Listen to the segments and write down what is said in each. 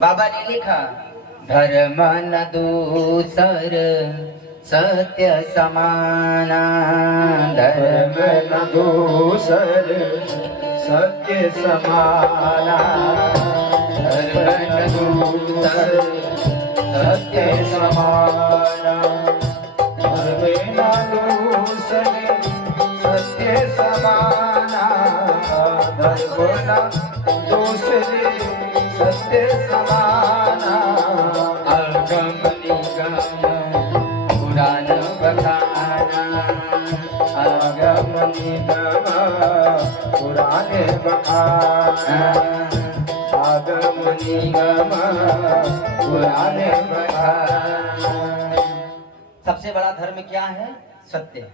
बाबा ने लिखा, धर्म न दूसर सत्य समाना, धर्म न दूसर सत्य समाना, धर्म न दूसर सत्य समाना, धर्म न दूसर सत्य समाना, धर्म न दूसर सत्य समाना, अगम निगम पुराण बखाना, आगम निगम पुराण बखाना, आगम निगम पुराण बखाना। सबसे बड़ा धर्म क्या है? सत्य।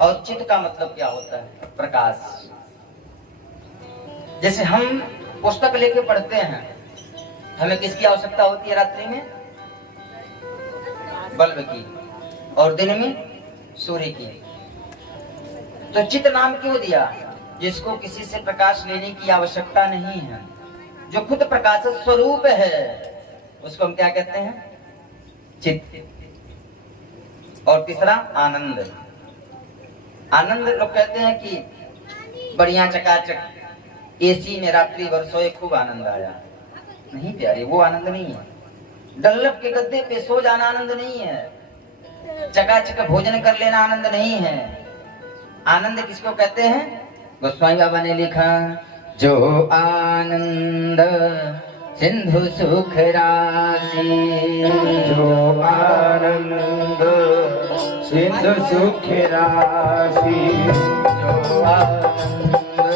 और चित्त का मतलब क्या होता है? प्रकाश। जैसे हम पुस्तक लेके पढ़ते हैं, हमें किसकी आवश्यकता होती है? रात्रि में बल्ब की और दिन में सूर्य की। तो चित्त नाम क्यों दिया? जिसको किसी से प्रकाश लेने की आवश्यकता नहीं है, जो खुद प्रकाश स्वरूप है, उसको हम क्या कहते हैं? चित्त। और तीसरा आनंद। आनंद लोग कहते हैं कि बढ़िया चकाचक एसी में रात्रि भर सोए, खूब आनंद आया। नहीं प्यारे, वो आनंद नहीं है। डल्लप के गद्दे पे सो जाना आनंद नहीं है। चकाचक भोजन कर लेना आनंद नहीं है। आनंद किसको कहते हैं? गोस्वामी बाबा ने लिखा, जो आनंद सिंधु सुख राशि, जो आनंद सिंधु सुख राशि, जो आनंद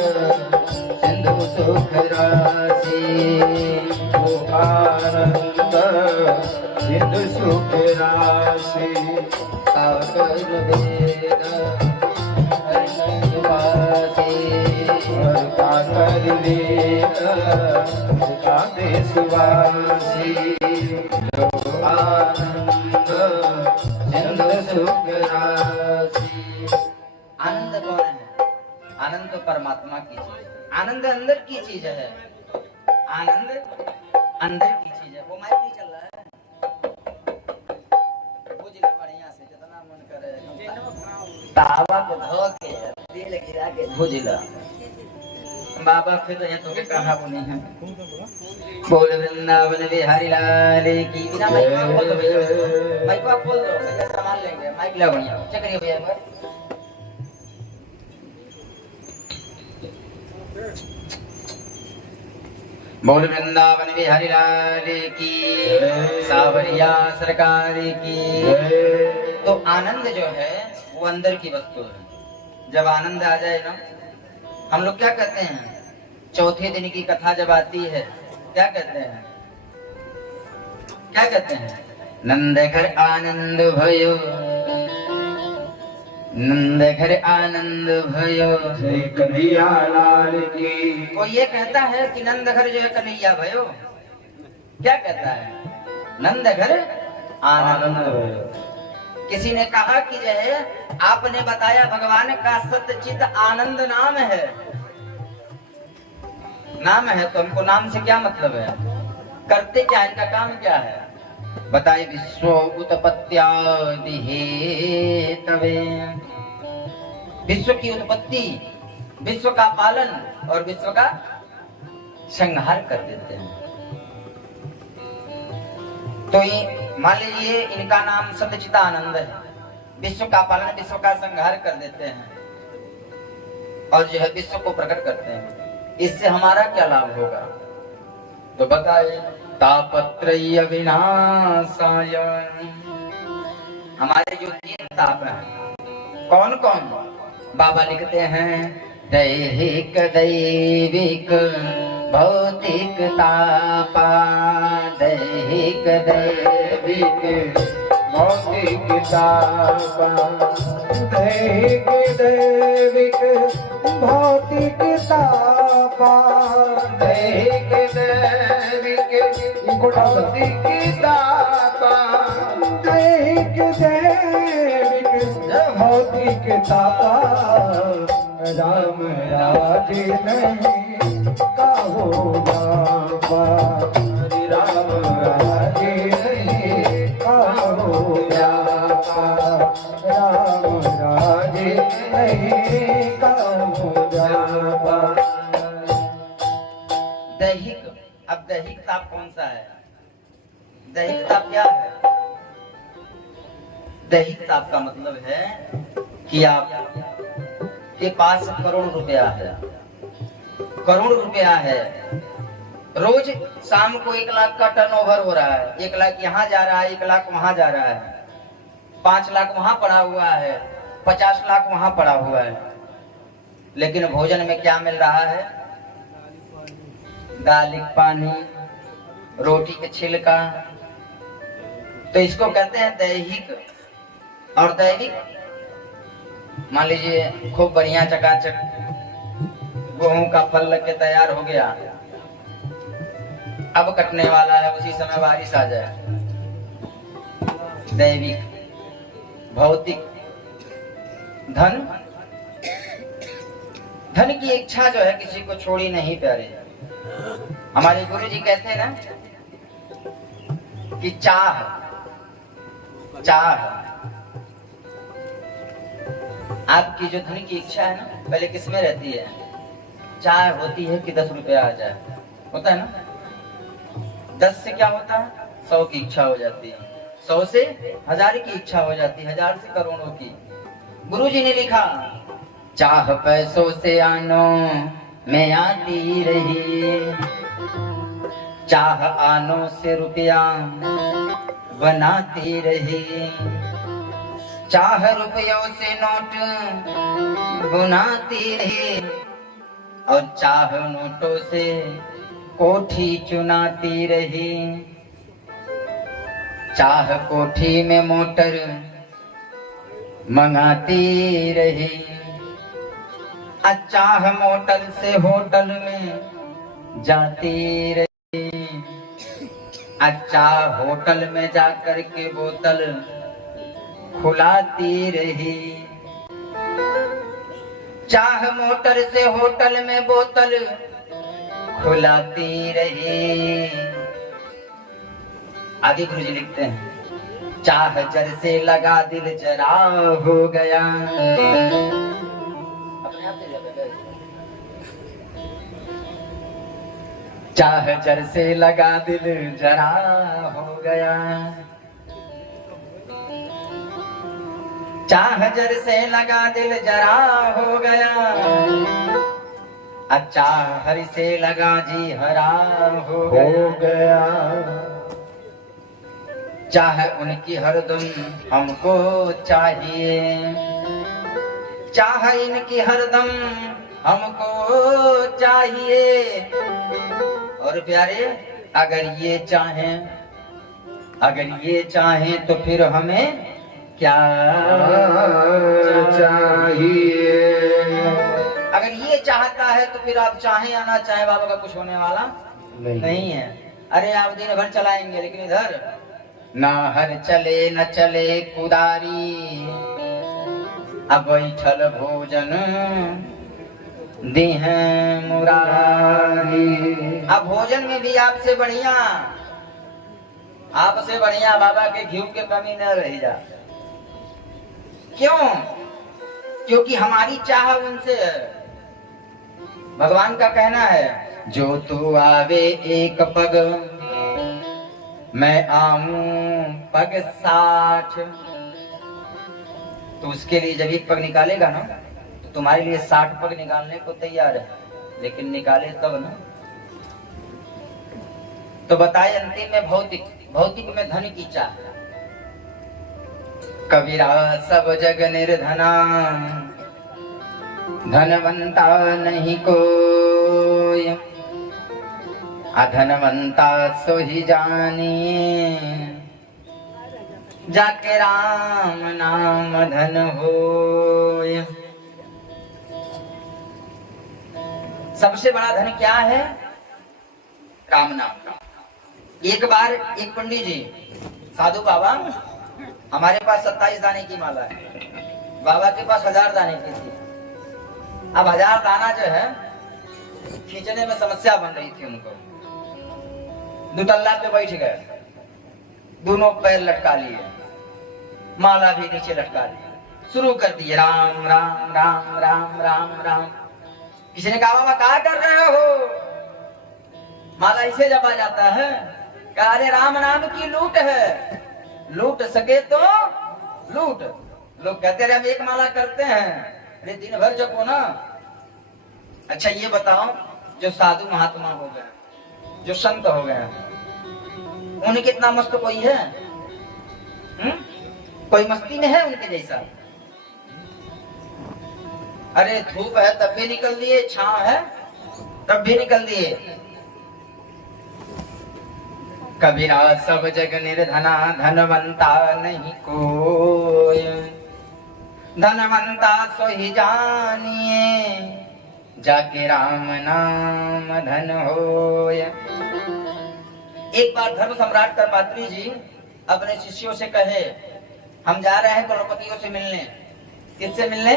सिंधु सुख राशि, जो आनंद सिंधु सुख राशि, सागर वेद हरिवासी, सागर वेद देशवासी, जो आनंद सिंधु सुख राशि। आनंद कौन है? आनंद तो परमात्मा की चीज है। आनंद अंदर की चीज है। आनंद अंदर की चीज है। वो माइक नहीं चल रहा है, बुझ ले बढ़िया से, जितना मन करे तावा को धो के तेल गिरा के भूज ला। बाबा फिर ये तो कहाँ बुने हैं। बोल वृंदावन बिहारी लाल की। बिना माइक को खोल दो भैया, माइक को खोल दो भैया, सामान लेंगे। माइक ला बढ़िया, चक्रिए भैया एक बार। बोल वृंदावन बिहारी लाल की, सावरिया सरकार की। तो आनंद जो है वो अंदर की वस्तु है। जब आनंद आ जाए ना, हम लोग क्या कहते हैं? चौथे दिन की कथा जब आती है, क्या कहते हैं? क्या कहते हैं? नंद घर आनंद भयो, नंद घर आनंद भयो, जय कन्हैया लाल की। कोई ये कहता है कि नंद घर जो है कन्हैया भयो? क्या कहता है? नंद घर आनंद भयो। किसी ने कहा कि जो है आपने बताया भगवान का सत्यचित आनंद नाम है। नाम है तो हमको नाम से क्या मतलब है? करते क्या, इनका काम क्या है? बताए, विश्व उत्पत्त्यादि हेतवे, विश्व की उत्पत्ति, विश्व का पालन और विश्व का संहार कर देते हैं। तो ये मान लीजिए इनका नाम सत्यचिदानंद है। विश्व का पालन, विश्व का संहार कर देते हैं और जो है विश्व को प्रकट करते हैं। इससे हमारा क्या लाभ होगा? तो बताइए, तापत्रय विनाशाय। हमारे जो 3 ताप हैं, कौन कौन? बाबा लिखते हैं, दैहिक दैविक भौतिक तापा, दैहिक दैविक भौतिक तापा, दैहिक दैविक भौतिक तापा, दैहिक दैविक भौतिक तापा, दैहिक दैविक भौतिक तापा, राम राज नहीं का होगा। दैहिक ताप कौन सा है? दैहिक ताप क्या है? दैहिक ताप का मतलब है कि आप के पास करोड़ रुपया है, करोड़ रुपया है, रोज शाम को 1 लाख का टर्नओवर हो रहा है, 1 लाख यहाँ जा रहा है, 1 लाख वहां जा रहा है, 5 लाख वहां पड़ा हुआ है, 50 लाख वहां पड़ा हुआ है, लेकिन भोजन में क्या मिल रहा है? दाल पानी, रोटी के छिलका। तो इसको कहते हैं दैहिक। और दैनिक मान लीजिए खूब बढ़िया चकाचक गेहूं का फल लग के तैयार हो गया, अब कटने वाला है, उसी समय बारिश आ जाए। दैविक। भौतिक। धन, धन की इच्छा जो है किसी को छोड़ी नहीं प्यारे। हमारे गुरु जी कहते हैं ना कि चाह, चाह आपकी जो धन की इच्छा है ना, पहले किसमें रहती है? चाह होती है कि 10 रुपया आ जाए, होता है ना। 10 से क्या होता है? 100 की इच्छा हो जाती है, 100 से 1000 की इच्छा हो जाती है, 1000 से करोड़ों की। गुरु जी ने लिखा, चाह पैसों से आनो में आती रही, चाह आनो से रुपया बनाती रही, चाह रुपयों से नोट बुनाती रही, और चाह नोटों से कोठी चुनाती रही, चाह कोठी में मोटर मंगाती रही, चाह मोटर से होटल में जाती रही, चाह होटल में जाकर के बोतल खुलाती रही, चाह मोटर से होटल में बोतल खुलाती रही। आगे गुरु जी लिखते हैं, चाह जर से लगा दिल जरा हो गया। अपने आप से चाह जर से लगा दिल जरा हो गया, चाह जर से लगा दिल जरा हो गया, चाह हरि से लगा जी हरा हो गया, चाह उनकी हरदम हमको चाहिए, चाह इनकी हरदम हमको चाहिए। और प्यारे, अगर ये चाहें, अगर ये चाहें तो फिर हमें क्या चाहिए? अगर ये चाहता है तो फिर आप चाहें या ना चाहें, बाबा का कुछ होने वाला नहीं है। अरे आप दिन भर चलाएंगे, लेकिन इधर ना हर चले न चले कुदारी, अब बैठल भोजन देह मुरारी। अब भोजन में भी आपसे बढ़िया, आपसे बढ़िया बाबा के घी के कमी न रह जा। क्यों? क्योंकि हमारी चाह उनसे है। भगवान का कहना है, जो तू आवे एक पग, मैं आऊं पग 60। तो उसके लिए जब एक पग निकालेगा ना, तो तुम्हारे लिए 60 पग निकालने को तैयार है, लेकिन निकाले तब ना। तो बताए अंतिम में भौतिक, भौतिक में धन की चाह। कबीरा सब जग निर्धना, धनवंता नहीं कोई, अधनवंता सो ही जानिए, जाके राम नाम धन होय। सबसे बड़ा धन क्या है? राम नाम। एक बार एक पंडित जी, साधु बाबा, हमारे पास 27 दाने की माला है, बाबा के पास 1000 दाने की थी। अब 1000 दाना जो है खींचने में समस्या बन रही थी उनको। दुतल्ला पे बैठ गए, दोनों पैर लटका लिए, माला भी नीचे लटका ली, शुरू कर दिए राम राम राम राम राम राम। किसी ने कहा बाबा क्या कर रहे हो? माला इसे जपा जाता है कि अरे राम नाम की लूट है, लूट सके तो लूट। लोग कहते रहे हम एक माला करते हैं, अरे दिन भर जपो ना। अच्छा ये बताओ, जो साधु महात्मा हो गए, जो संत हो गए, उनके इतना मस्त कोई है? कोई मस्ती में है उनके जैसा? अरे धूप है तब भी निकल दिए, छांव है तब भी निकल दिए। कबीरा सब जग निर्धना, धनवंता नहीं कोई, धनवंता सो ही जानिए, जाके राम नाम धन होय। एक बार धर्म सम्राट कर्पात्री जी अपने शिष्यों से कहे, हम जा रहे हैं करोड़पतियों से मिलने। किससे मिलने?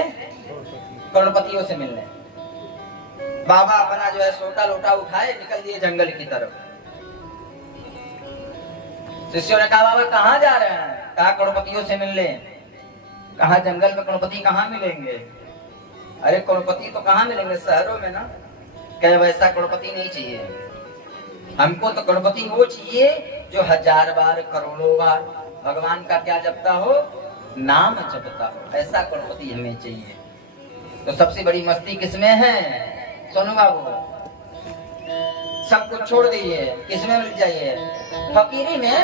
करोड़पतियों से मिलने। बाबा अपना जो है सोटा लोटा उठाए निकल दिए जंगल की तरफ। शिष्यों ने कहा बाबा कहाँ जा रहे हैं? कहा करोड़पतियों से मिलने। कहा जंगल में करोड़पति कहाँ मिलेंगे? अरे करोड़पति तो कहाँ मिलेंगे, शहरों में ना। कहे वैसा करोड़पति नहीं चाहिए हमको, तो करोड़पति वो चाहिए जो 1000 बार करोड़ों बार भगवान का क्या जपता हो, नाम जपता हो, ऐसा करोड़पति हमें चाहिए। तो सबसे बड़ी मस्ती किसमें है सोनू बाबू? सब कुछ छोड़ दीजिए, किसमें मिल जाइए? फकीरी में।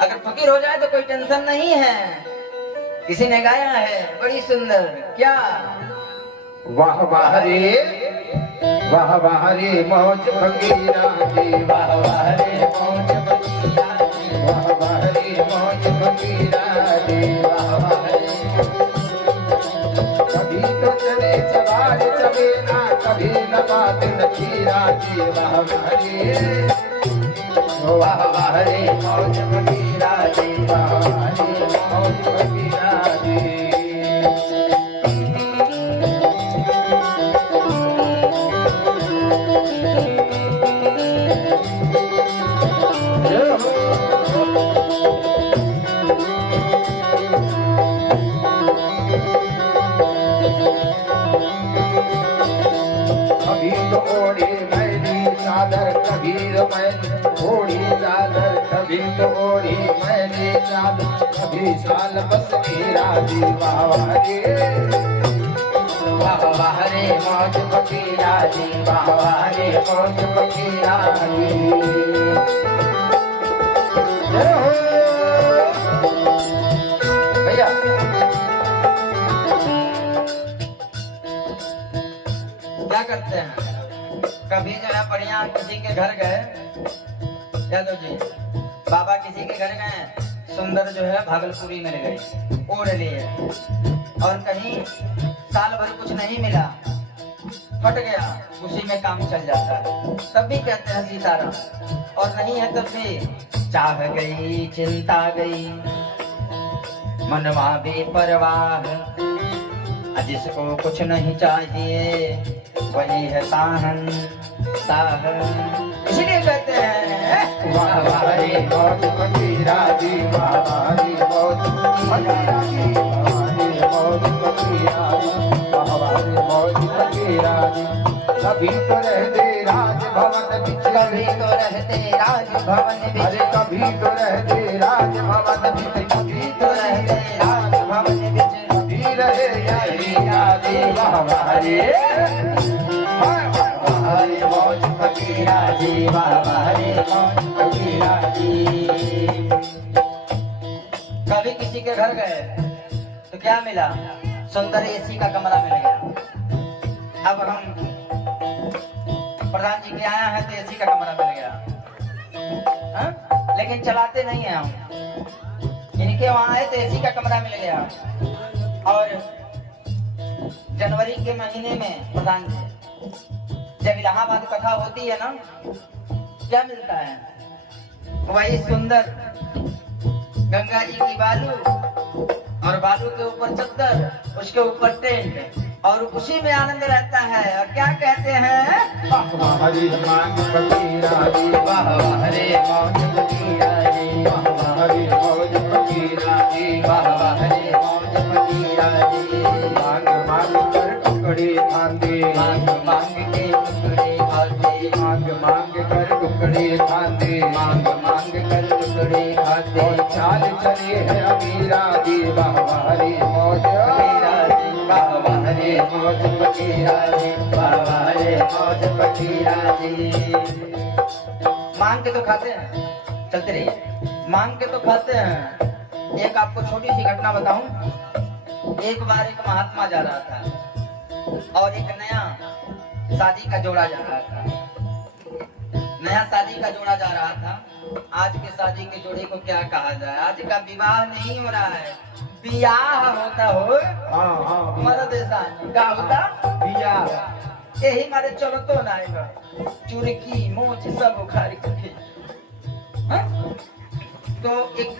अगर फकीर हो जाए तो कोई टेंशन नहीं है। किसी ने गाया है बड़ी सुंदर, क्या? वाह वाह रे वाह वाह रे मौज फकीरा दी, वाह वाह रे मौज फकीरा दी, वाह वाह रे मौज फकीरा दी, वाह वाह रे। कभी तो चले चबार चबेना, कभी नबात नखीरा दी, वाह वाह रे वाह वाह रे मौज फकीरा दी, वाह वाह रे मौज फकीरा दी। कबीर मैंने ओढ़ी चादर, कभी तो ओढ़ी मैंने चादर, कभी साल बस मेरा दी, वाह वाह रे वाह वाह रे मौज फकीरा दी, वाह वाह रे मौज फकीरा दी। भैया क्या करते हैं? कभी जो है बढ़िया किसी के घर गए, यादव जी बाबा किसी के घर गए, सुंदर जो है भागलपुरी मिल गई, ओढ़ लिए, और कहीं साल भर कुछ नहीं मिला, फट गया, उसी में काम चल जाता है। तब भी कहते हैं सीताराम, और नहीं है तब भी चाह गई चिंता गई, मनवा बेपरवाह, जिसको कुछ नहीं चाहिए वही है साहन साह। इसलिए कहते हैं वाह वाह रे मौज फकीरा दी, वाह वाह रे मौज फकीरा दी, वाह रे मौज फकीरा दी, वाह वाह रे मौज फकीरा दी। कभी तो रहते राजभवन बिच, कभी तो रहते राजभवन बिच, अरे कभी तो रहते राजभवन बिच, कभी तो रहते राजभवन बिच, कभी रहे वाह वाह रे वाह रे मौज फकीरा दी, वाह वाह रे मौज फकीरा दी। कभी किसी के घर गए तो क्या मिला? सुंदर एसी का कमरा मिल गया। अब हम प्रधान जी के आया है तो एसी का कमरा मिल गया, लेकिन चलाते नहीं है हम। इनके वहां आए तो एसी का कमरा मिल गया। और जनवरी के महीने में प्रधान जी जब इलाहाबाद कथा होती है ना, क्या मिलता है? वही सुंदर गंगा जी की बालू, और बालू के ऊपर चद्दर, उसके ऊपर टेंट, और उसी में आनंद रहता है। और क्या कहते हैं? वाह वाह रे मौज फकीरा दी, वाह वाह रे मौज फकीरा दी, वाह वाह रे मौज फकीरा दी, वाह वाह रे मौज फकीरा दी। मांग मांग कर टुकड़े खांदे, मांग मांग के टुकड़े खांदे, मांग मांग खाते, मांग मांग कर टुकड़े खाते, और चाल चले है अमीरा दी बाहरी मौज, फकीरा जी बाबा रे मौज फकीरा जी बाबा रे मौज फकीरा जी। मांग के तो खाते हैं, चलते रहिए, मांग के तो खाते हैं। एक आपको छोटी सी घटना बताऊं। एक बार एक महात्मा जा रहा था और एक नया शादी का जोड़ा जा रहा था, नया शादी का जोड़ा जा रहा था। आज के शादी के जोड़े को क्या कहा जाए, आज का विवाह नहीं हो रहा है, बियाह होता हो। हाँ हाँ मर्द इंसान का होता बिया, यही मारे चलो तो ना आएगा, चुरकी मोच सब उखाड़ के। हाँ? तो एक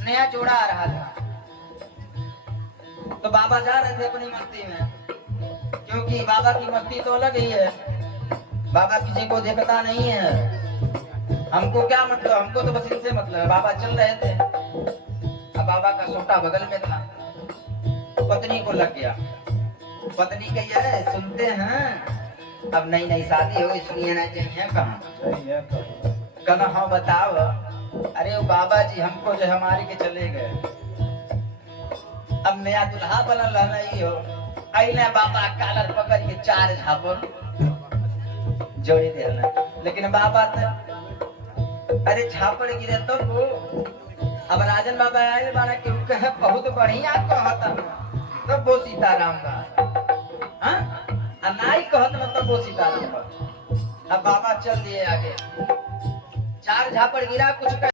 नया जोड़ा आ रहा था, तो बाबा जा रहे थे अपनी मस्ती में, क्योंकि बाबा की मस्ती तो अलग ही है। बाबा किसी को देखता नहीं है, हमको क्या मतलब, हमको तो बस इनसे मतलब है। बाबा चल रहे थे, अब बाबा का सोटा बगल में था, पत्नी को लग गया। पत्नी कही है सुनते हैं अब नई नई शादी हो, सुनिए ना चाहिए कहाँ, कहना हाँ बताओ। अरे वो बाबा जी हमको जो हमारे के चले गए, अब नया दुल्हा बनल रहना ही हो। अइले बाबा कालर पकड़ के 4 झापड़ जोड़ी देना, लेकिन बाबा तो अरे झापड़ गिरे तो वो। अब राजन बाबा आए बारा के कहे बहुत बढ़िया कहता, तब वो सीताराम का हाँ नाई कहत मतलब वो सीताराम का। अब बाबा चल दिए आगे, 4 झापड़ गिरा, कुछ